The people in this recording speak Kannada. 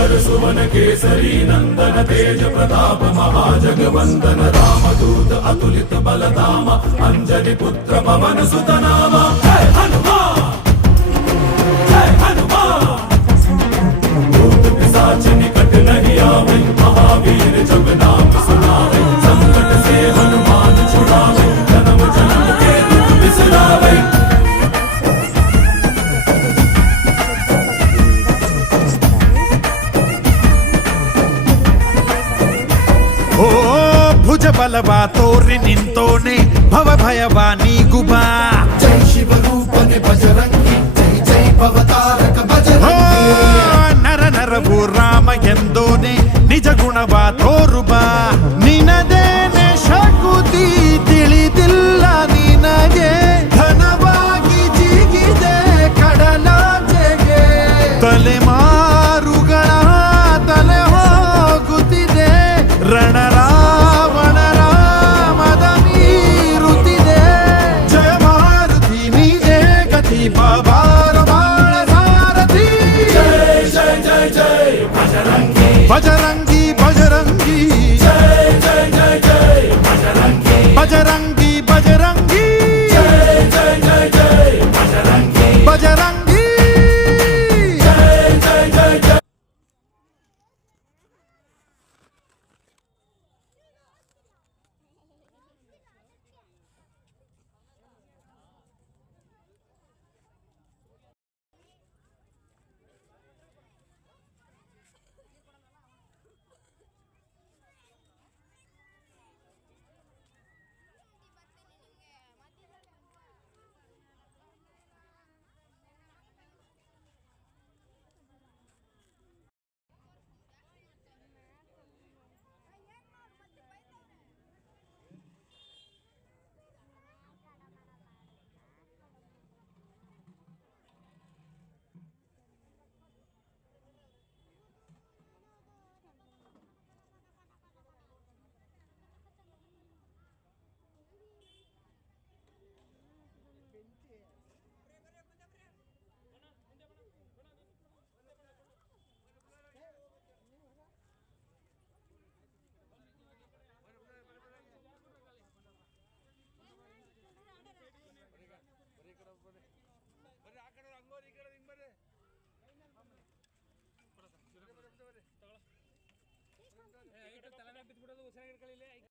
शंकर सुवन केसरी नंदन तेज प्रताप महाजगवंदन रामदूत अतुलित बलधाम अंजनी पुत्र पवन सुत नाम। जय हनुमान जय हनुमान। भूत पिशाच निकट नहीं आवे महावीर जब नाम सुनावे। संकट से हनुमान छुड़ावे जन्म जन्म के दुख बिसरावे। ಓ ಭುಜ ಬಲವ ತೋರಿ ನಿಂತೋನೆ ಭವ ಭಯವ ನೀಗುಬಾ। ಜೈ ಶಿವ ರೂಪನೆ ಬಜರಂಗಿ ಜೈ ಜೈ ಭವತಾರಕ ಬಜರಂಗಿ। ನರ ನರವು ರಾಮ ಎಂದೋನೆ ನಿಜ ಗುಣವ ತೋರುಬಾ। ನಿನದೇನೆ ಶಕುತಿ ತಿಳಿದಿಲ್ಲ ನಿನಗೆ ಘನವಾಗಿ ಜಿಗಿದೆ ಕಡಲಾಚೆಗೆ। ತಲೆಮಾರುಗಳ ತಲೆ ಹೋಗುತ್ತಿದೆ ರಣರಾವಣ ರಾಮದ ಮೀರುತ್ತಿದೆ। ಜಯ ಮಾರುತಿ ನೀಜೆ ಗತಿ ಬಾಬಾರ ಬಾಳ ಸಾರಥಿ। जय जय जय जय बजरंगी ಬಜರಂಗಿ ಬಜರಂಗಿ जय जय जय जय बजरंगी ಬಜರಂಗಿ ಬಜರಂಗಿ जय जय जय जय बजरंगी ಬಜರಂಗಿ। जय जय जय जय। ತಲೆ ಬಿದ್ದುಬಿಡೋದು ಉಸಿರಾಗಿರ್ಕೊಳ್ಳಿ